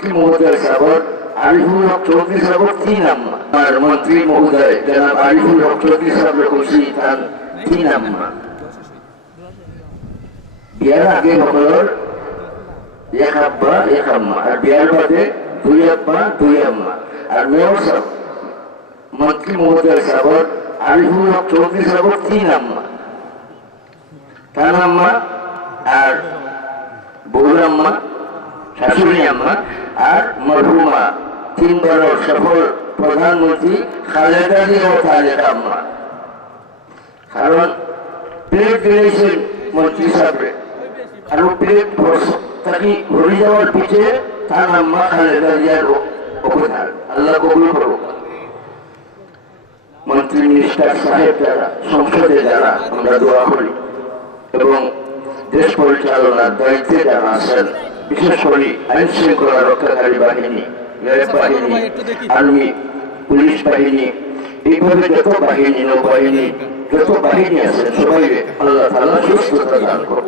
मंत्री महोदय साहब आरिफुल हक चौधरी साहब तीन अम्मा और मंत्री महोदय जनाब आरिफुल हक चौधरी साहब खुशी तीन अम्मा बियार आगे हमार एक अब्बा एक अम्मा और बियार बादे दुई अब्बा दुई अम्मा और मेयर साहब मंत्री महोदय साहब आरिफुल हक चौधरी साहब तीन अम्मा तान अम्मा और बउर अम्मा शाশুড়ি अम्मा और मरहुमा तीन बार सफल प्रधानमंत्री खालेदा जिया तारेक अम्मा कारण प्लेट दिलेছেন मंत्री साहब और प्लेट ताकि भरे যাওয়ার পিছে তার আম্মা খালেদা জিয়ার অবদান আল্লাহ কবুল করুক मंत्री मिनिस्टर साहेब যারা সংসদে যারা আমরা দোয়া করি এবং দেশ পরিচালনার দায়িত্বে যারা আছেন বিশেষ করে আইন শৃঙ্খলা রক্ষাকারী বাহিনী র্যাব বাহিনী আর্মি পুলিশ বাহিনী এইভাবে যত বাহিনী নৌবাহিনী যত বাহিনী আছে সবাই আল্লাহ তাআলা সুস্থতা দান করুন।